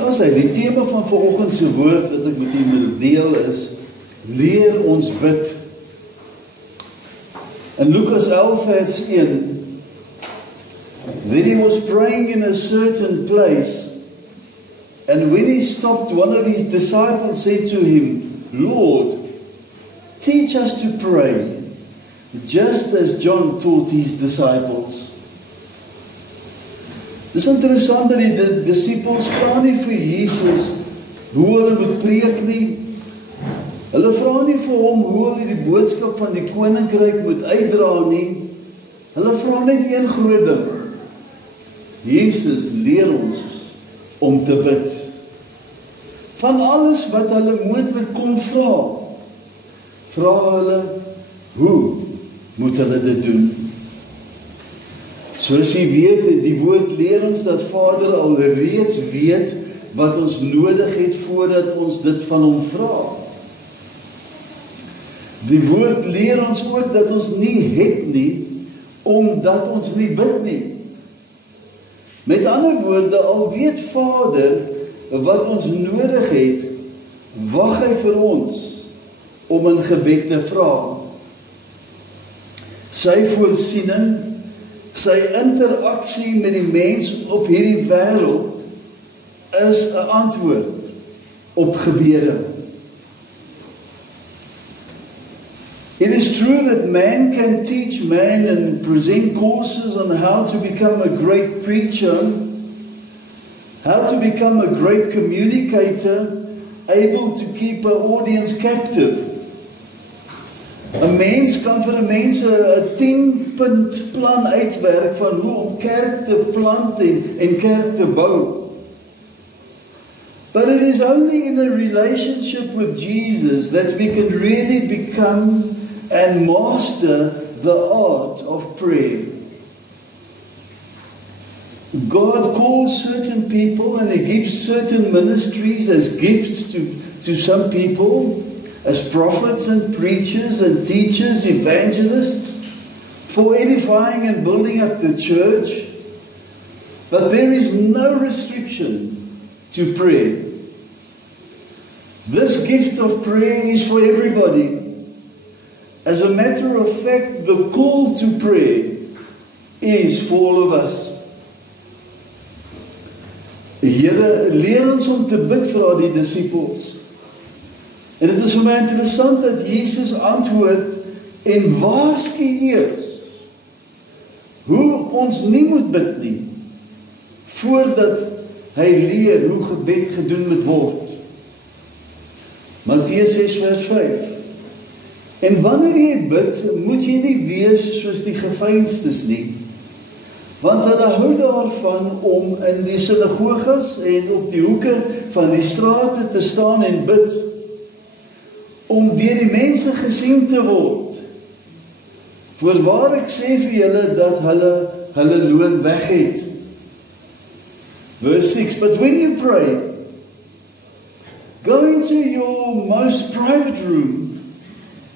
Daar sê, die tema van vanoggend se woord wat ek met julle deel is, leer ons bid. In Lukas 11 vers 1, then he was praying in a certain place, and when he stopped, one of his disciples said to him, Lord, teach us to pray, just as John taught his disciples. Dis interessant dat die disippels vra nie vir Jesus hoe hulle moet preek nie. Hulle vra nie vir hom hoe hulle die boodskap van die koninkryk moet uitdra nie. Hulle vra net een groot ding. Jesus leer ons om te bid. Van alles wat hulle moontlik kon vra, vra hulle, hoe moet hulle dit doen? Soos jy weet, die woord leer ons dat Vader al reeds weet wat ons nodig het voordat ons dit van hom vra. Die woord leer ons ook dat ons nie het nie, omdat ons nie bid nie. Met ander woorde, al weet Vader wat ons nodig het, wag hy vir ons om in gebed te vra. Sy voorsiening, sy interaksie met die mens op hierdie wêreld is 'n antwoord op gebede. It is true that man can teach man and present courses on how to become a great preacher, how to become a great communicator, able to keep an audience captive. 'n Mens kan vir 'n mens 'n 10-punt plan uitwerk van hoe om kerk te plant en kerk te bou. But it is only in a relationship with Jesus that we can really become and master the art of prayer. God calls certain people and He gives certain ministries as gifts to some people, as prophets and preachers and teachers, evangelists, for edifying and building up the church. But there is no restriction to prayer. This gift of prayer is for everybody. As a matter of fact, the call to prayer is for all of us. Die Here leer ons om te bid vir al die disippels. En dit is vir my interessant dat Jesus antwoord en waarsku eers hoe ons nie moet bid nie, voordat hy leer hoe gebed gedoen moet word. Matteus 6 vers 5. En wanneer jy bid, moet jy nie wees soos die geveinstes nie, want hulle hou daarvan om in die sinagoges en op die hoeke van die strate te staan en bid, om deur die mense gesien te word. Voorwaar ek sê vir julle dat hulle loon weg het. Verse 6, but when you pray, go into your most private room,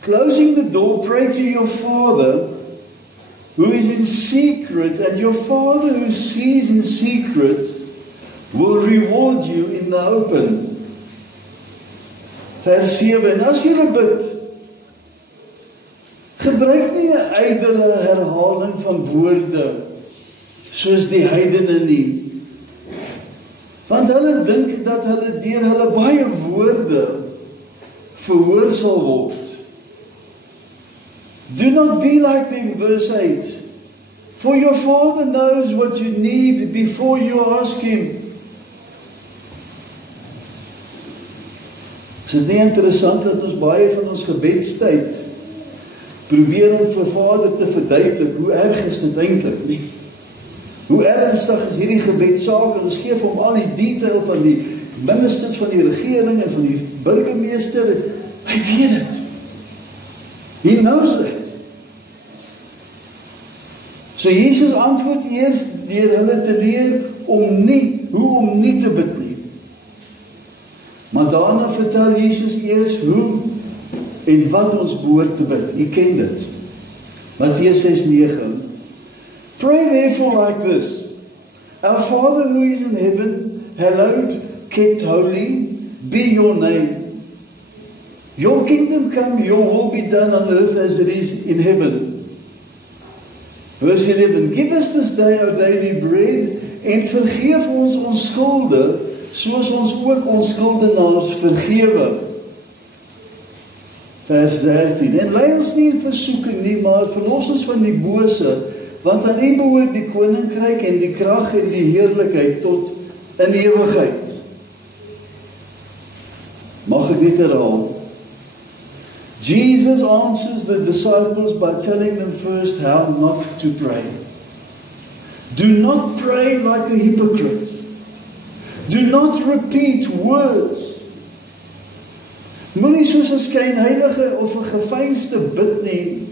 closing the door, pray to your Father who is in secret, and your Father who sees in secret will reward you in the open. Vers 7, en as jy bid, gebruik nie 'n ydelle herhaling van woorde, soos die heidene nie. Want hulle dink dat hulle deur hulle baie woorde verhoor sal word. Do not be like them, verse 8. For your Father knows what you need before you ask Him. Is dit nie interessant dat ons baie van ons gebedstyd probeer om vir Vader te verduidelik hoe erg is dit eintlik nie? Hoe ernstig is hierdie gebedsaak, en ons gee vir hom al die detail van die ministers van die regering en van die burgemeester. Hy weet dit. He knows that. So Jesus antwoord eers deur hulle te leer hoe om nie te bid nie. Maar daarna vertel Jesus eers hoe en wat ons behoort te bid. U ken dit. Matteus 6:9. Pray therefore like this. Our Father who is in heaven, hallowed kept holy, be your name. Your kingdom come, your will be done on earth as it is in heaven. Verse 11, give us this day our daily bread, en vergeef ons skulde, soos ons ook ons skuldenaars vergewe. Vers 13, en lei ons nie in versoeking nie, maar verlos ons van die bose, want aan U behoort die koninkryk en die krag en die heerlikheid tot in ewigheid. Mag ek dit herhaal? Jesus answers the disciples by telling them first how not to pray. Do not pray like a hypocrite. Do not repeat words. Moenie soos 'n skynheilige of 'n geveinsde bid nie.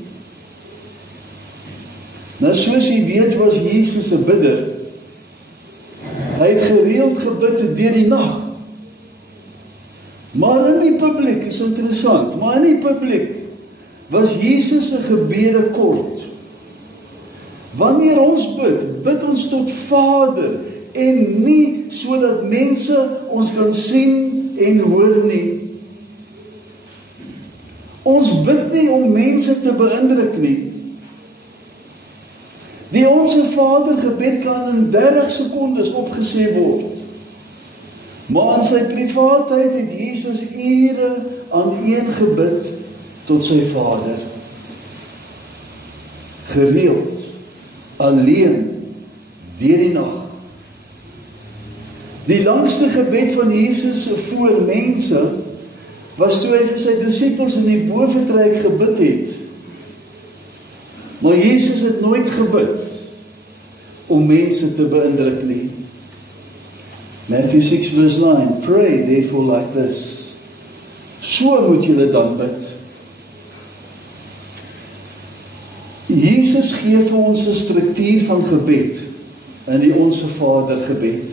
Nou soos jy weet was Jesus 'n bidder. Hy het gereeld gebid deur die nag. Maar in die publiek, is interessant, maar in die publiek was Jesus se gebede kort. Wanneer ons bid, bid ons tot Vader en nie sodat mense ons kan sien en hoor nie. Ons bid nie om mense te beïndruk nie. Die Onse Vader gebed kan in 30 sekondes opgesê word. Maar in sy privaatheid het Jesus ure aan een gebid tot sy Vader. Gereeld, alleen, deur die nag. Die langste gebed van Jesus voor mense was toe hy vir sy disippels in die boventrek gebid het. Maar Jesus het nooit gebid om mense te beïndruk nie. Matthew 6 verse 9, pray therefore like this. So moet julle dan bid. Jesus gee vir ons 'n struktuur van gebed in die Onse Vader gebed.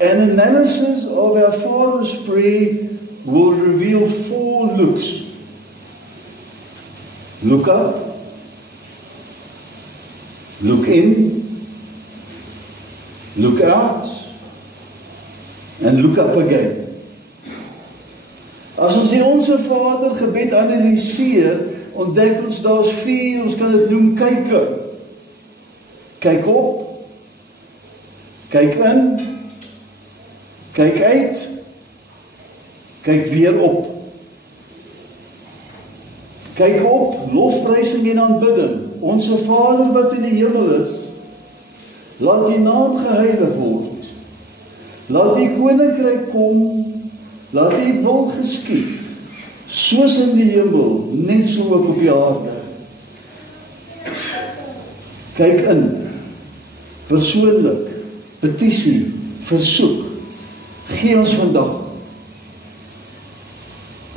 An analysis of our Father's prayer will reveal 4 looks. Look up, look in, look out, and look up again. As ons die Onse Vader gebed analiseer, ontdek ons daar's 4, ons kan dit noem kyke. Kyk op, kyk in, kyk uit, kyk weer op. Kyk op, lofprysing en aanbidding. Onse Vader wat in die hemel is, laat die naam geheilig word. Laat die koninkryk kom, laat die wil geskied, soos in die hemel, net so ook op die aarde. Kyk in, persoonlik, petisie, versoek, gee ons vandag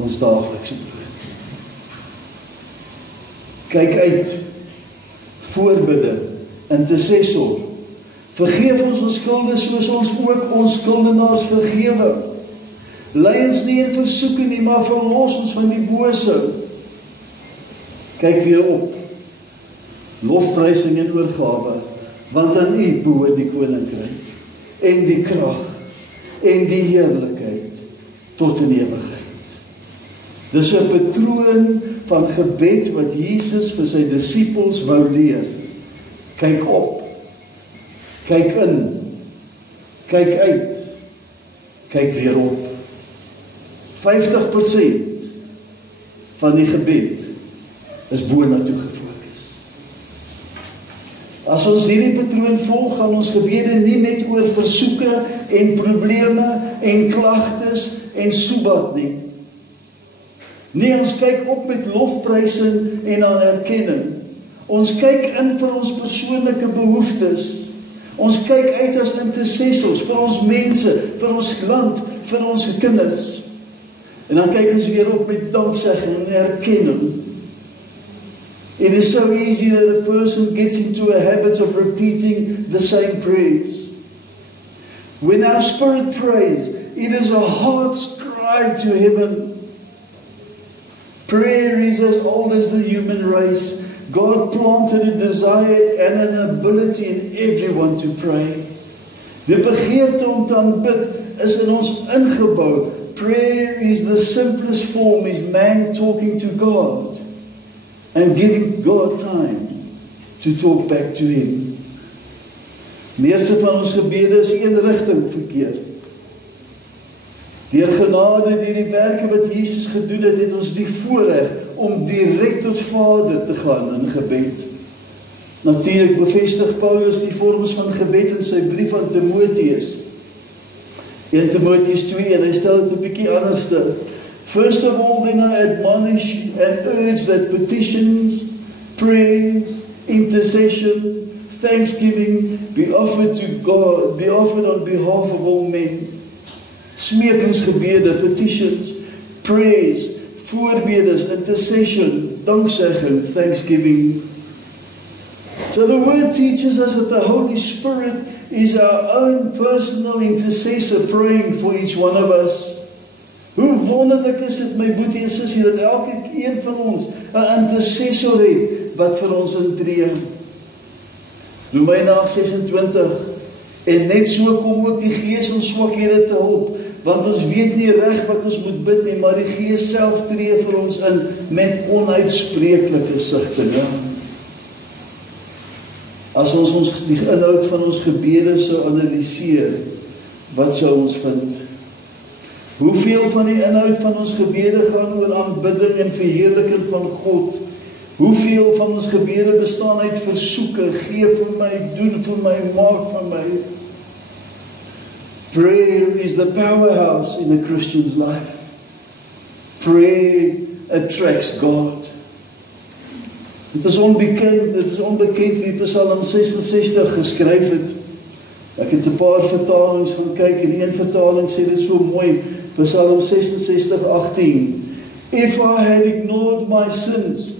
ons daaglikse brood. Kyk uit, voorbidde, intercessor, vergeef ons skulde soos ons ook ons skuldenaars vergewe. Lei ons nie in versoeking nie, maar verlos ons van die bose. Kyk weer op, lofprysing en oorgawe, want aan U behoort die koninkryk en die krag en die heerlikheid tot in ewigheid. Dis 'n patroon van gebed wat Jesus vir sy disippels wou leer. Kyk op, kyk in, kyk uit, kyk weer op. 50% van die gebed is boonatoe gefokus. As ons hierdie patroon volg, gaan ons gebede nie net oor versoeke en probleme en klagtes en soebat nie. Nee, ons kyk op met lofprysing en aan erkenning. Ons kyk in vir ons persoonlike behoeftes. Ons kyk uit as intercessors vir ons mense, vir ons land, vir ons kinders. En dan kyk ons weer op met danksegging en erkenning. It is so easy that a person gets into a habit of repeating the same prayers. When our spirit prays, it is a heart's cry to heaven. Prayer is as old as the human race. God planted a desire and an ability in everyone to pray. Die begeerte om te aanbid is in ons ingebou. Prayer is the simplest form, is man talking to God and giving God time to talk back to him. Meeste van ons gebede is een rigting verkeer. Deur genade, deur die werke wat Jesus gedoen het, het ons die voorreg om direk tot Vader te gaan in gebed. Natuurlik bevestig Paulus die vorms van gebed in sy brief aan Timotheus. 1 Timotheus 2, en hy stel het 'n bietjie anderste. First of all, then I admonish and urge that petitions, prayers, intercession, thanksgiving be offered to God, be offered on behalf of all men. Smekingsgebede, petitions, prayers, voorbedes, intercession, danksegging, thanksgiving. So the word teaches us that the Holy Spirit is our own personal intercessor praying for each one of us. Hoe wonderlik is dit, my boetie en sussie, dat elke een van ons 'n intercessor het wat vir ons intree. Romeine 8:26. En net so kom ook die Gees ons swakhede te hulp, want ons weet nie reg wat ons moet bid nie, maar die Gees self tree vir ons in met onuitspreeklike sigtinge. As ons die inhoud van ons gebede sou analiseer, wat sou ons vind? Hoeveel van die inhoud van ons gebede gaan oor aanbidding en verheerliking van God? Hoeveel van ons gebede bestaan uit versoeke, gee vir my, doen vir my, maak vir my? Prayer is the powerhouse in a Christian's life. Prayer attracts God. Dit is onbekend wie Psalm 66 geskryf het. Ek het 'n paar vertalings gaan kyk en een vertaling sê dit so mooi, Psalm 66:18. If I had ignored my sins,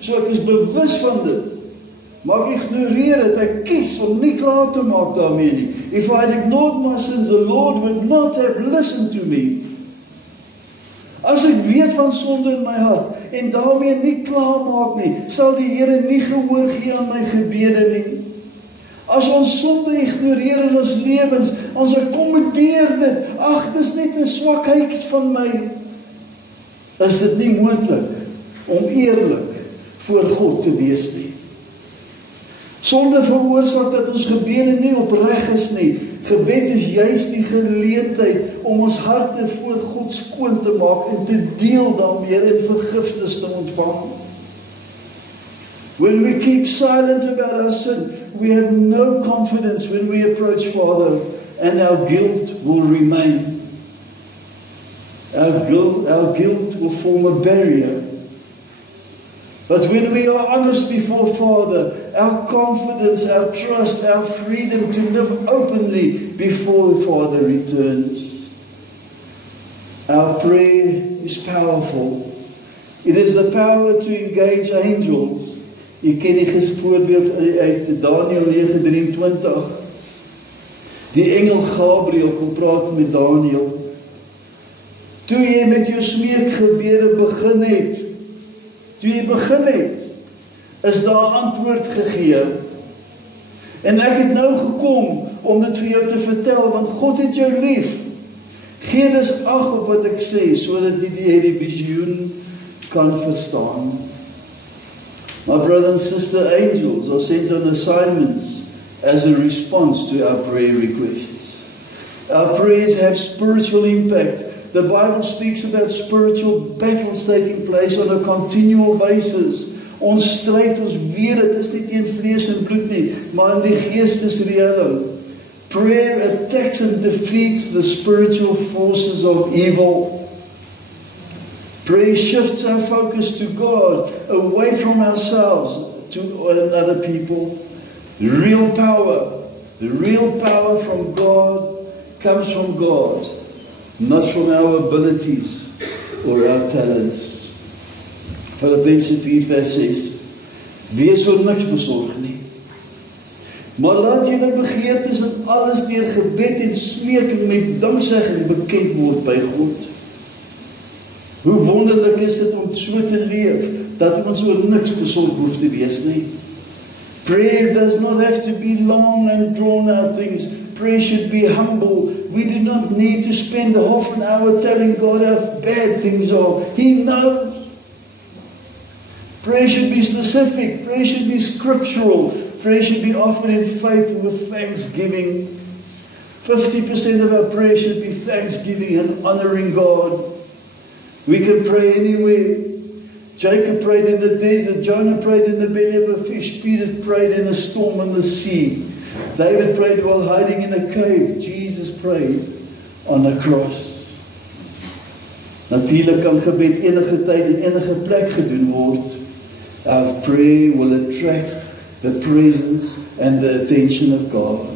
so ek is bewus van dit, maar ek ignoreer het, ek kies om nie klaar te maak daarmee nie. If I had ignored my sins, the Lord would not have listened to me. As ek weet van sonde in my hart en daarmee nie klaar maak nie, sal die Here nie gehoor gee aan my gebede nie. As ons sonde ignoreer in ons lewens, ons akkommodeer dit, ag, dis net 'n swakheid van my, is dit nie moontlik om eerlik voor God te wees nie. Sonde veroorsaak dat ons gebede nie opreg is nie. Gebed is juist die geleentheid om ons harte voor God skoon te maak en te deel daarmee en vergifnis te ontvang. When we keep silent about our sin, we have no confidence when we approach Father, and our guilt will remain. Our guilt will form a barrier. But when we are honest before Father, our confidence, our trust, our freedom to live openly before the Father returns. Our prayer is powerful. It is the power to engage angels. Jy ken die voorbeeld uit Daniël 9:23. Die engel Gabriël kom praat met Daniël. Toe jy met jou smeekgebede begin het, is daar antwoord gegee. En ek het nou gekom om dit vir jou te vertel, want God het jou lief. Gee dus ag op wat ek sê, sodat jy die visioen kan verstaan. My brother and sister, angels are sent on assignments as a response to our prayer requests. Our prayers have spiritual impact. The Bible speaks about spiritual battles taking place on a continual basis. Ons stryd, ons weet dit is nie teen vlees en bloed nie, maar in die geestesriem. Prayer attacks and defeats the spiritual forces of evil. Prayer shifts our focus to God, away from ourselves to other people. The real power from God comes from God, not from our abilities or our talents. Filippense 4:6. Wees oor niks besorg nie. Maar laat julle begeertes in alles deur gebed en smeking met danksegging bekend word by God. Hoe wonderlik is dit om so te leef, dat ons oor niks besorg hoef te wees nie. Prayer does not have to be long and drawn out things. Prayer should be humble. We do not need to spend half an hour telling God how bad things are. He knows. Prayer should be specific. Prayer should be scriptural. Prayer should be offered in faith with thanksgiving. 50% of our prayer should be thanksgiving and honoring God. We can pray anywhere. Jacob prayed in the desert. Jonah prayed in the belly of a fish. Peter prayed in a storm on the sea. David prayed while hiding in a cave. Jesus prayed on the cross. Natuurlijk kan gebed enige tyd en enige plek gedoen word. Our prayer will attract the presence and the attention of God.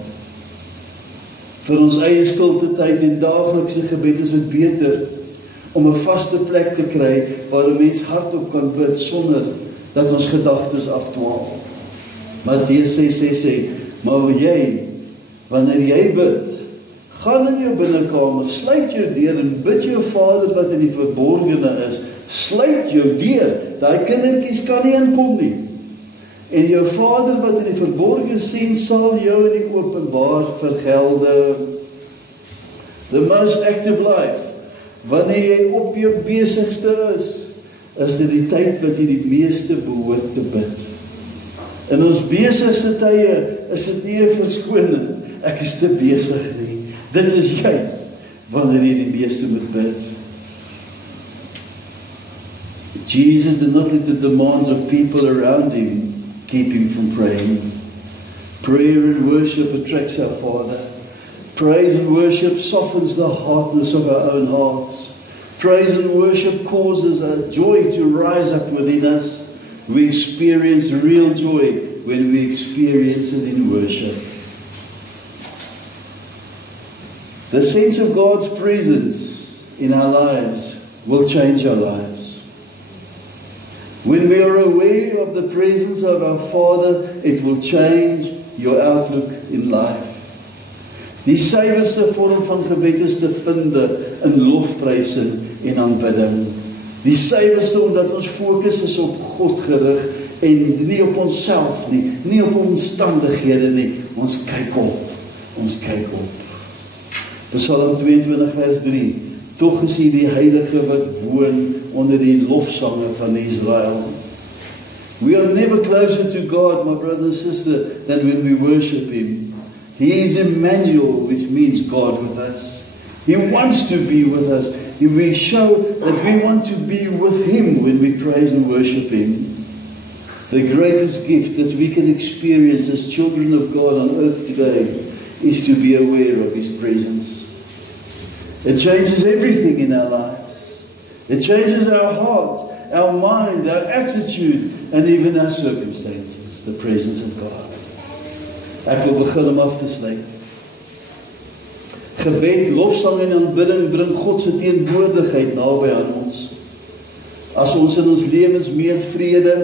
Vir ons eie stilte tyd en daaglikse gebed is dit beter om 'n vaste plek te kry waar 'n mens hardop kan bid sonder dat ons gedagtes afdwaal. Matteus 6:6 sê, maar jy, wanneer jy bid, gaan in jou binnekamer, sluit jou deur en bid jou Vader wat in die verborgene is. Sluit jou deur. Daai kindertjies kan nie inkom nie. En jou Vader wat in die verborgene sien, sal jou in die openbaar vergelde. The most active life. Wanneer jy op jou besigste is dit die tyd wat jy die meeste behoort te bid. In ons besigste tye is dit nie 'n verskoning. Ek is te besig nie. Dit is juis wanneer jy die meeste moet bid. Jesus did not let the demands of people around him keep him from praying. Prayer and worship attracts our Father. Praise and worship softens the hardness of our own hearts. Praise and worship causes a joy to rise up within us. We experience real joy when we experience it in worship. The sense of God's presence in our lives will change our lives. When we are aware of the presence of our Father, it will change your outlook in life. Die suiwerste vorm van gebed is te vind in lofprysing en aanbidding. Die suiwerste omdat ons fokus is op God gerig en nie op onsself nie, nie op omstandighede nie. Ons kyk op. Ons kyk op. Psalm 22 vers 3. Tog is hy die heilige wat woon onder die lofsange van Israel. We are never closer to God, my brother and sister, than when we worship him. He is Emmanuel, which means God with us. He wants to be with us. We show that we want to be with him when we praise and worship him. The greatest gift that we can experience as children of God on earth today is to be aware of his presence. It changes everything in our lives. It changes our heart, our mind, our attitude, and even our circumstances, the presence of God. Ek wil begin om af te sluit. Gebed, lofsang en aanbidding bring God se teenwoordigheid naby aan ons. As ons in ons lewens meer vrede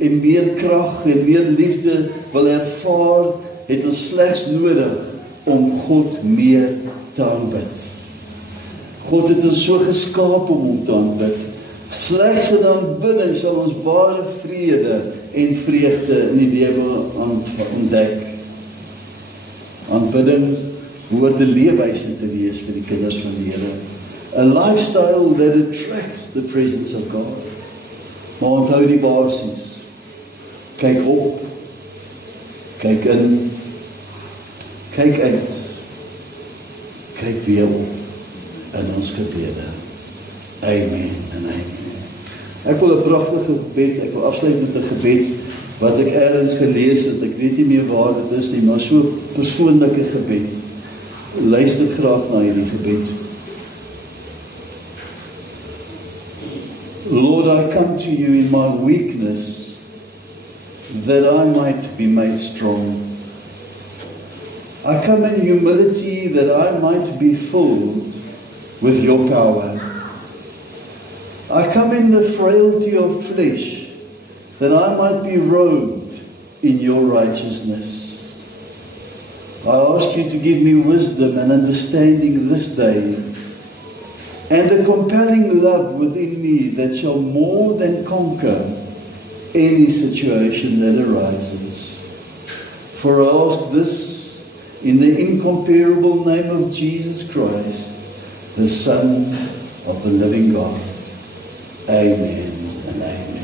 en meer krag en meer liefde wil ervaar, het ons slegs nodig om God meer te aanbid. God het ons so geskaap om hom te aanbid. Slegs in aanbidding sal ons ware vrede en vreugde in die lewe ontdek. Aanbidding behoort 'n leefwyse te wees vir die kinders van die Here. A lifestyle that attracts the presence of God. Maar onthou die basies. Kyk op. Kyk in. Kyk uit. Kyk weer op in ons gebede. Amen en amen. Ek wil 'n pragtige gebed, ek wil afsluit met 'n gebed wat ek ergens gelees het, ek weet nie meer waar dit is nie, maar so 'n persoonlike gebed. Luister graag na hierdie gebed. Lord, I come to you in my weakness, that I might be made strong. I come in humility, that I might be filled with your power. I come in the frailty of flesh, that I might be robed in your righteousness. I ask you to give me wisdom and understanding this day, and a compelling love within me that shall more than conquer any situation that arises. For I ask this in the incomparable name of Jesus Christ, the Son of the living God. Amen and amen.